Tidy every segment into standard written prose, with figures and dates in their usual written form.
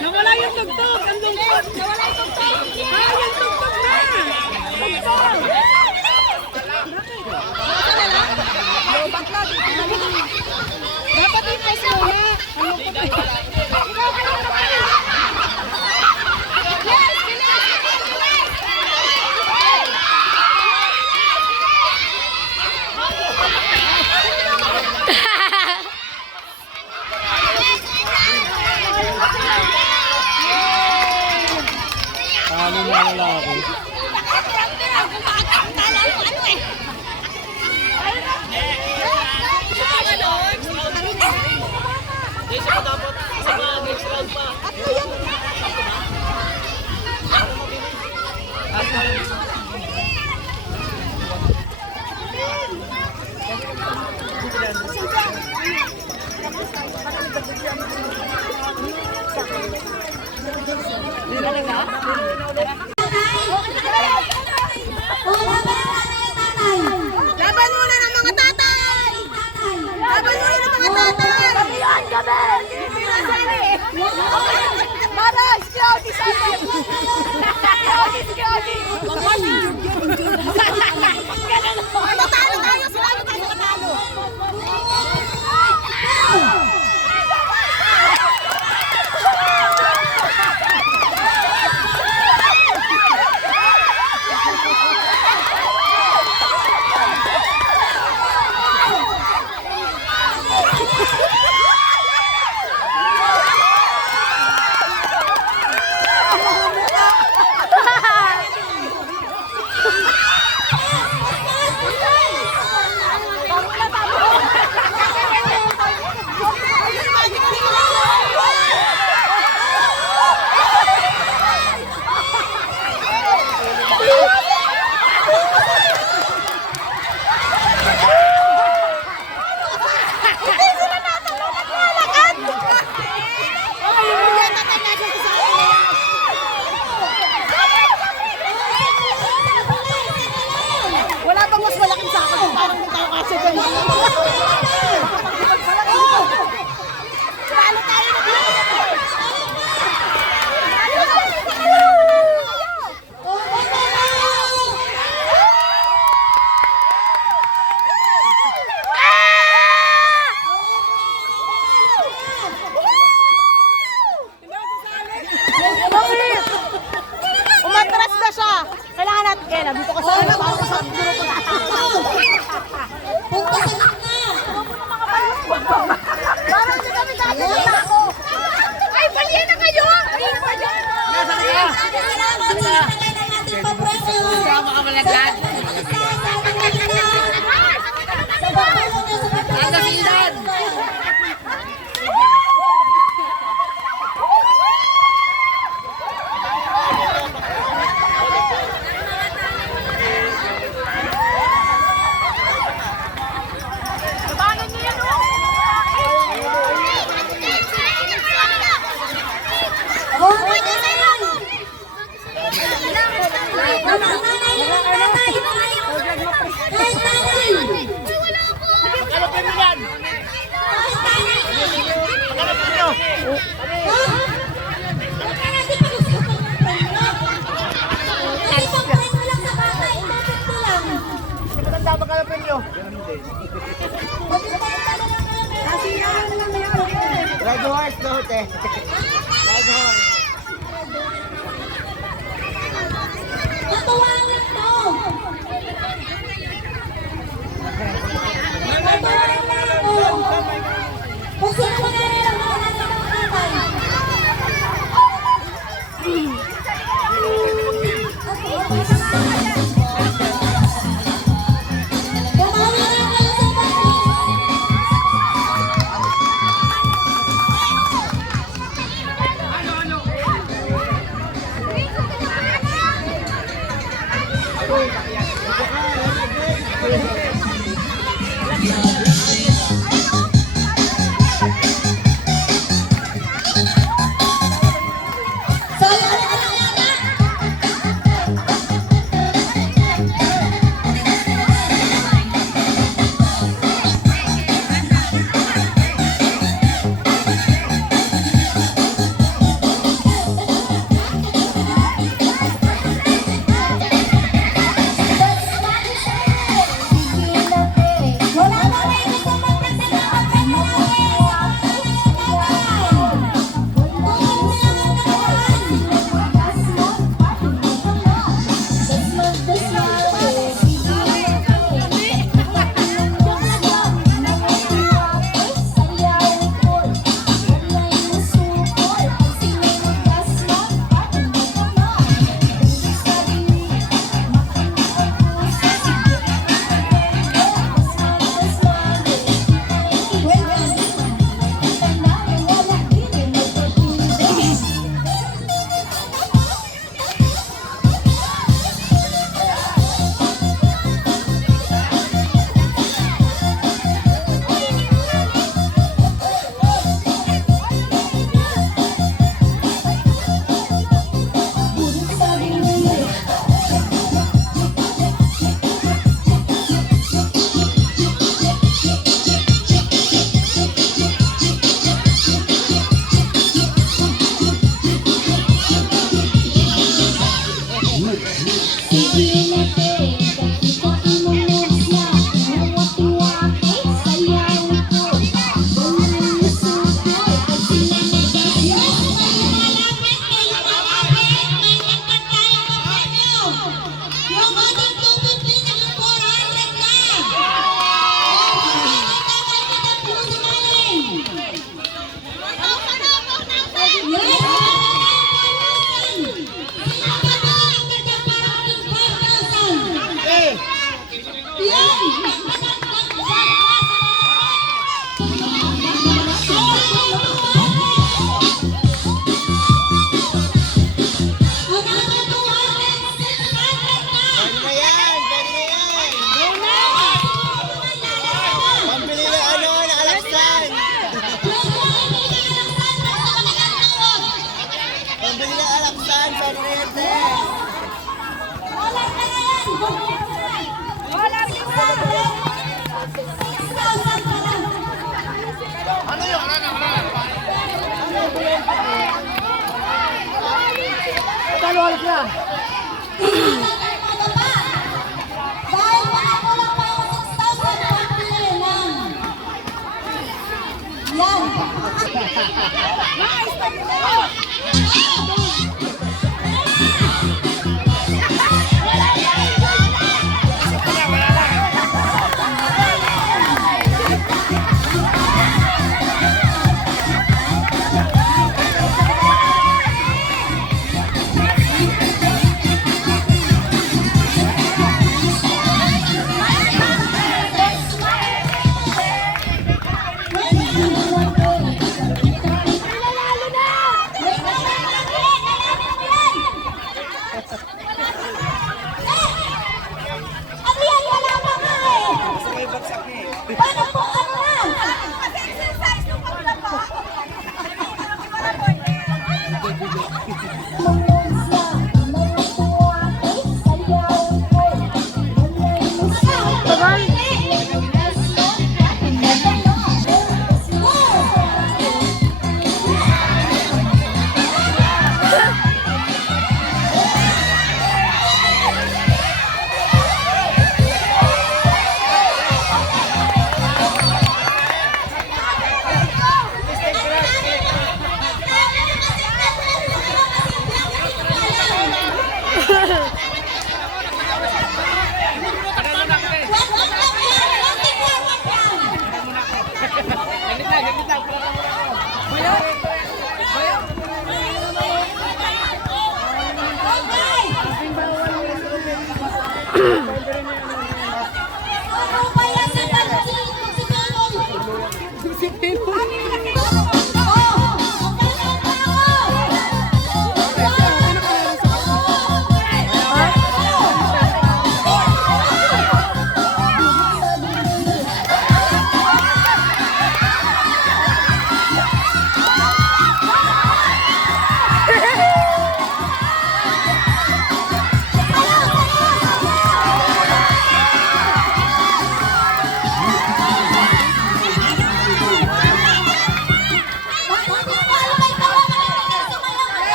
Nawala yung tugtog! Ang lungkot! Nawala yung tugtog! Ah, yung tugtog na! Tugtog! Lobat na! Dapat i-press mo na! Ang lungkot! Ano na lalaki? Laban muna ng mga tatay! Laban muna ng mga tatay! Kamihan kami! Maras! Kiyoti sa akin! Kiyoti! Kiyoti! Matalo tayo! Sila tayo matalo! Wala bang mas malaking sa akin? Parang hindi tayo kasi ganyan. Talo tayo na umatras na siya. Kailangan natin kailan. Dito ka sa ano. Parang sa guro ko punta sa gitna. Parang hindi kami dati na ako. Ay, palya na kayo. Ay, palya. Nasa kaya. Kaya makamalaglag. Nasa silan. Red horse daw, te. Red horse. Patuwangan mo! Patuwangan mo! Kung sino mo na rin ang mga nasa mga katay. 6,000 pa lang. Talo na. Dahil makakulang pa yung 6,000 pambili ng yan. Ano yan? Wala pa nga eh. Paano po? Ano na? Ano ba yan sa si Pinoy?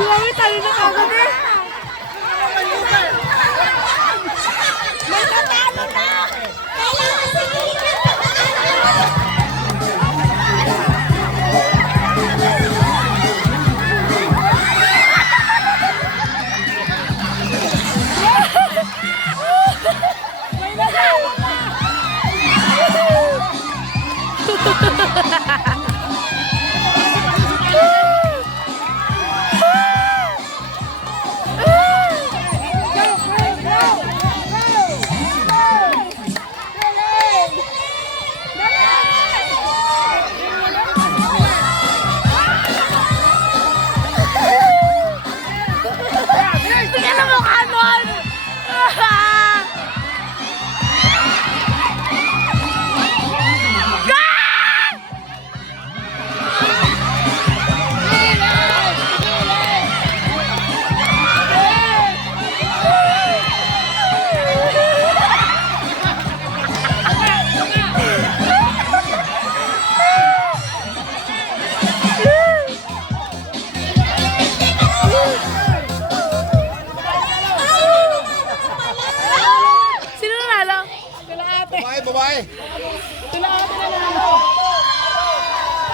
Grabe tayo na kagad eh. May natalo na! Kailangan sigilin na May natalo na. Tingnan mo mukha nun! Sino nanalo? Sila ate. Babae. Sila ate nanalo.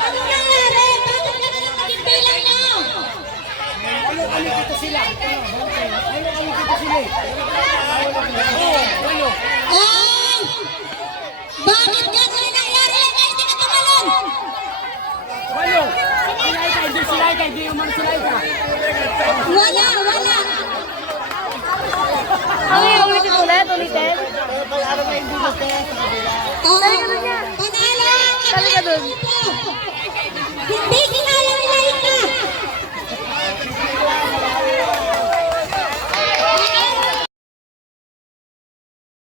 Ano nangyari? Bakit ka na lang naging bilang nyo? Ano dito sila? Ano dito sila? Ay! Bakit ganun nangyari? Ay, hindi ka tumalon! Walo. Sila ka, hindi umang sila ka. Wala! Ulitin ulit, ulitin. Pag-araw na hindi gusto yan sa kabila. Oo! Panalo! Sali ka dun. Hindi